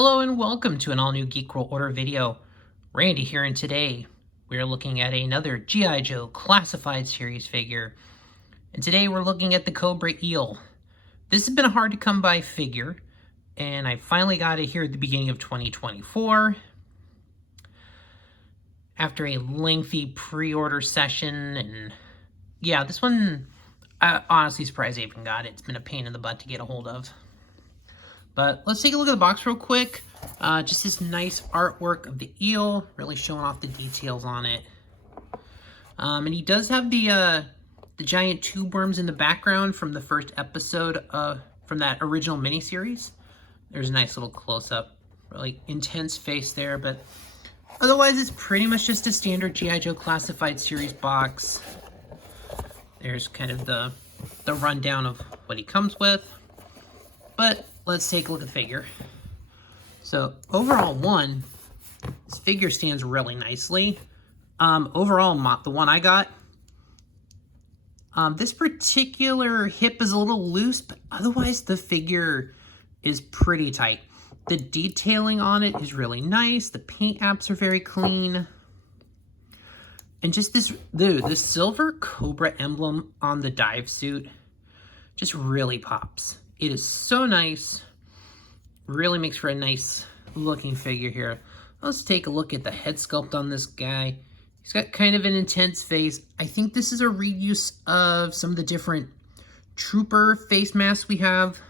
Hello and welcome to an all-new GIJoe order video. Randy here, and today we're looking at another GIJoe classified series figure. And today we're looking at the Cobra Eel. This has been a hard to come by figure, and I finally got it here at the beginning of 2024. After a lengthy pre-order session, and yeah, this one, I'm honestly surprised I even got it. It's been a pain in the butt to get a hold of. But let's take a look at the box real quick. Just this nice artwork of the eel, really showing off the details on it. And he does have the giant tube worms in the background from the first episode from that original miniseries. There's a nice little close-up, really intense face there, but otherwise it's pretty much just a standard GIJoe classified series box. There's kind of the rundown of what he comes with. But let's take a look at the figure. So overall, this figure stands really nicely. Overall, the one I got, this particular hip is a little loose, but otherwise the figure is pretty tight. The detailing on it is really nice. The paint apps are very clean. And just the silver Cobra emblem on the dive suit just really pops. It is so nice. Really makes for a nice looking figure here. Let's take a look at the head sculpt on this guy. He's got kind of an intense face. I think this is a reuse of some of the different trooper face masks we have,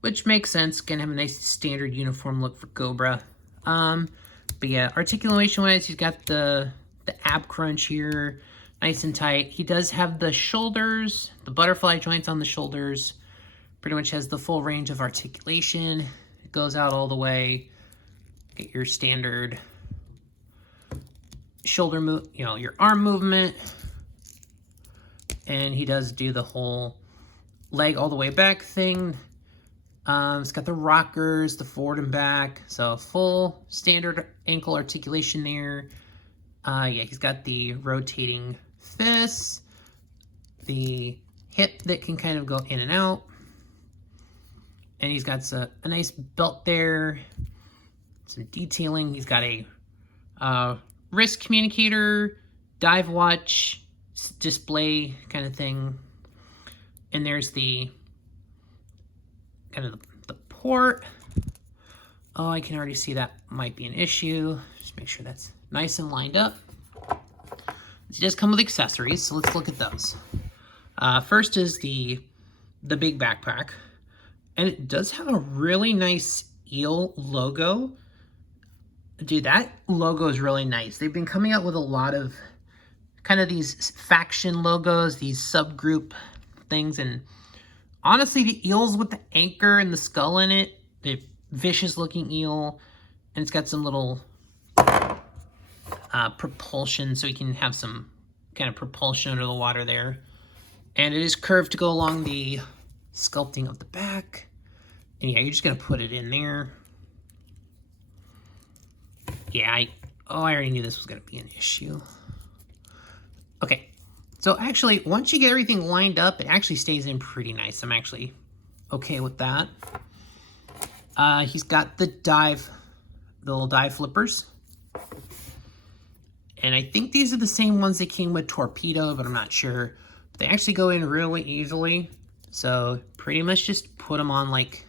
which makes sense. Gonna have a nice standard uniform look for Cobra. But yeah, articulation wise, he's got the ab crunch here, nice and tight. He does have the shoulders, the butterfly joints on the shoulders. Pretty much has the full range of articulation. It goes out all the way. Get your standard shoulder move, your arm movement. And he does do the whole leg all the way back thing. It's got the rockers, the forward and back. So full standard ankle articulation there. Yeah, he's got the rotating fists, the hip that can kind of go in and out. And he's got a nice belt there, some detailing. He's got a wrist communicator, dive watch, display kind of thing. And there's the kind of the port. Oh, I can already see that might be an issue. Just make sure that's nice and lined up. It does come with accessories, so let's look at those. First is the big backpack. And it does have a really nice eel logo. Dude, that logo is really nice. They've been coming out with a lot of kind of these faction logos, these subgroup things. And honestly, the eels with the anchor and the skull in it, the vicious looking eel. And it's got some little propulsion, so you can have some kind of propulsion under the water there. And it is curved to go along the sculpting of the back. And yeah, you're just gonna put it in there. Yeah, I already knew this was gonna be an issue. Okay, so actually, once you get everything lined up, it actually stays in pretty nice. I'm actually okay with that. He's got the little dive flippers. And I think these are the same ones that came with Torpedo, but I'm not sure. But they actually go in really easily. So pretty much just put them on like,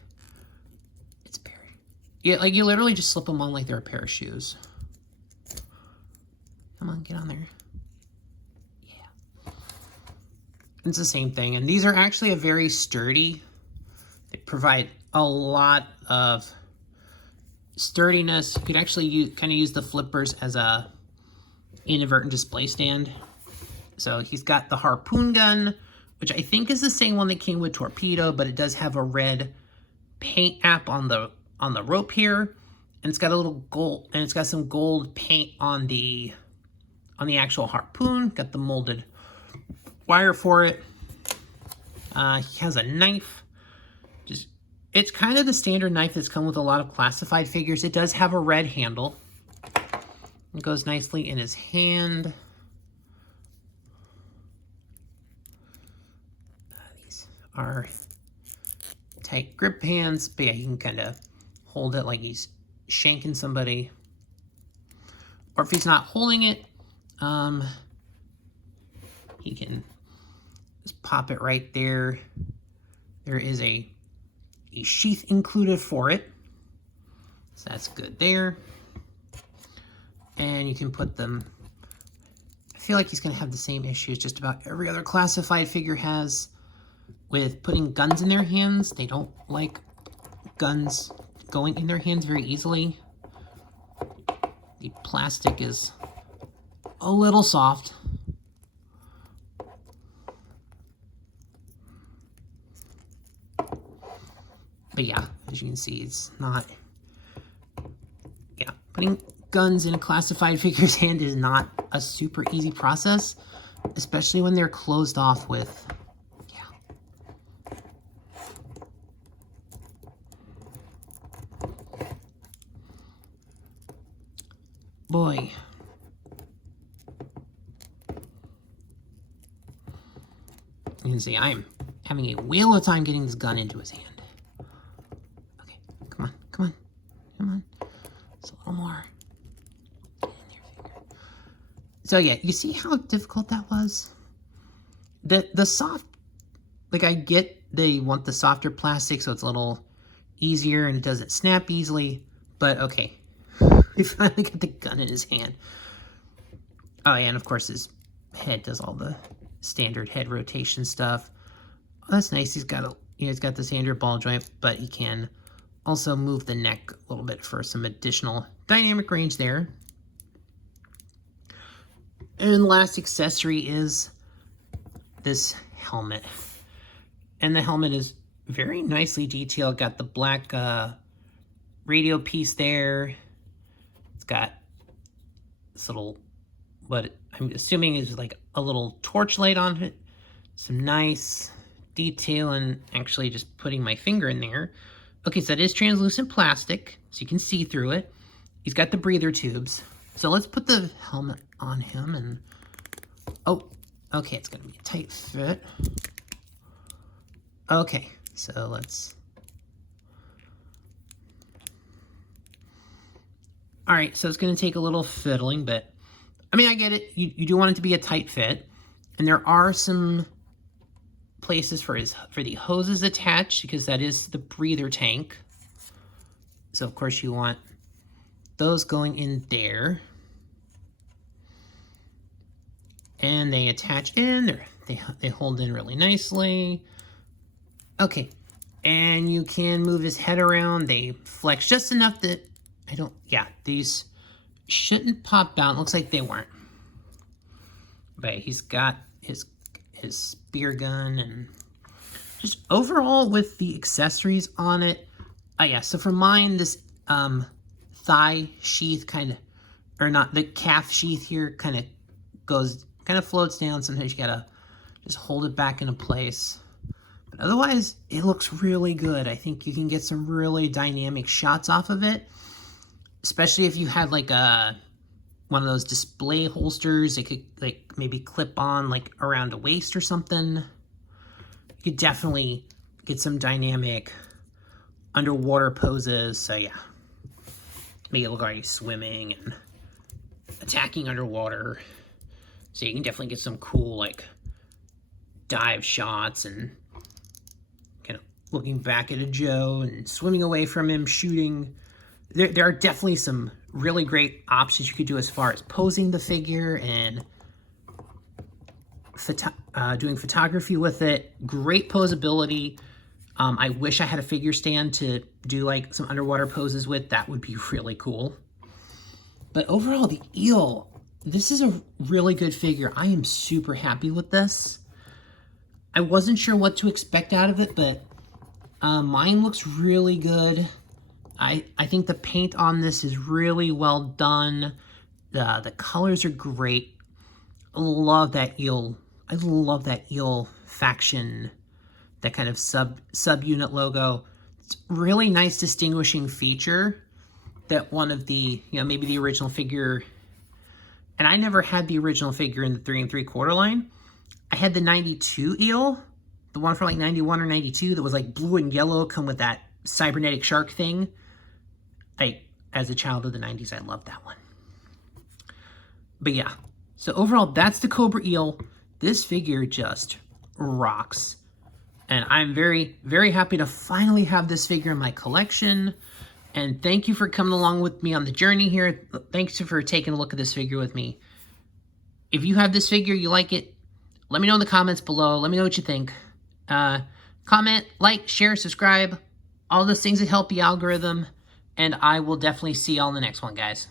yeah, like you literally just slip them on like they're a pair of shoes. Come on, get on there. Yeah. It's the same thing. And these are actually a very sturdy. They provide a lot of sturdiness. You could actually kind of use the flippers as a inadvertent display stand. So he's got the harpoon gun, which I think is the same one that came with Torpedo, but it does have a red paint app on the rope here, and it's got a little gold, and it's got some gold paint on the actual harpoon. Got the molded wire for it. He has a knife. It's kind of the standard knife that's come with a lot of classified figures. It does have a red handle. It goes nicely in his hand. These are tight grip hands, but yeah, you can kind of hold it like he's shanking somebody. Or if he's not holding it, he can just pop it right there. There is a sheath included for it. So that's good there. And you can put them, I feel like he's going to have the same issues just about every other classified figure has with putting guns in their hands. They don't like guns going in their hands very easily. The plastic is a little soft. But yeah, as you can see, it's not, yeah, putting guns in a classified figure's hand is not a super easy process, especially when they're closed off with, yeah. Boy. You can see I'm having a whale of a time getting this gun into his hand. Okay, come on, come on, come on. Just a little more. So yeah, you see how difficult that was? The soft, like I get they want the softer plastic so it's a little easier and it doesn't snap easily, but okay. We finally got the gun in his hand. Oh yeah, and of course his head does all the standard head rotation stuff. Oh, that's nice. He's got he's got the standard ball joint, but he can also move the neck a little bit for some additional dynamic range there. And the last accessory is this helmet. And the helmet is very nicely detailed. Got the black radio piece there. It's got this little, what I'm assuming is like a little torchlight on it. Some nice detail, and actually just putting my finger in there. Okay, so it is translucent plastic, so you can see through it. He's got the breather tubes. So let's put the helmet on him and, oh, okay, it's gonna be a tight fit. Okay, so let's, all right, so it's gonna take a little fiddling, but I mean, I get it. You do want it to be a tight fit, and there are some places for the hoses attached because that is the breather tank. So of course you want those going in there. And they attach in, they hold in really nicely. Okay, and you can move his head around. They flex just enough that these shouldn't pop down. Looks like they weren't. But he's got his spear gun, and just overall with the accessories on it. Oh yeah, so for mine, this thigh sheath kind of, or not, the calf sheath here kind of floats down. Sometimes you gotta just hold it back into place. But otherwise, it looks really good. I think you can get some really dynamic shots off of it, especially if you had like one of those display holsters. It could like maybe clip on like around a waist or something. You could definitely get some dynamic underwater poses. So yeah, make it look like you're swimming and attacking underwater. So you can definitely get some cool like dive shots and kind of looking back at a Joe and swimming away from him, shooting. There are definitely some really great options you could do as far as posing the figure and doing photography with it. Great posability. I wish I had a figure stand to do like some underwater poses with. That would be really cool. But overall, the eel, this is a really good figure. I am super happy with this. I wasn't sure what to expect out of it, but mine looks really good. I think the paint on this is really well done. The colors are great. I love that eel. I love that eel faction, that kind of sub-unit logo. It's a really nice distinguishing feature that one of the, maybe the original figure, and I never had the original figure in the 3 3/4 line. I had the 92 eel, the one from like 91 or 92 that was like blue and yellow, come with that cybernetic shark thing. as a child of the 90s, I loved that one. But yeah, so overall, that's the Cobra Eel. This figure just rocks. And I'm very, very happy to finally have this figure in my collection. And thank you for coming along with me on the journey here. Thanks for taking a look at this figure with me. If you have this figure, you like it, let me know in the comments below. Let me know what you think. Comment, like, share, subscribe. All those things that help the algorithm. And I will definitely see y'all in the next one, guys.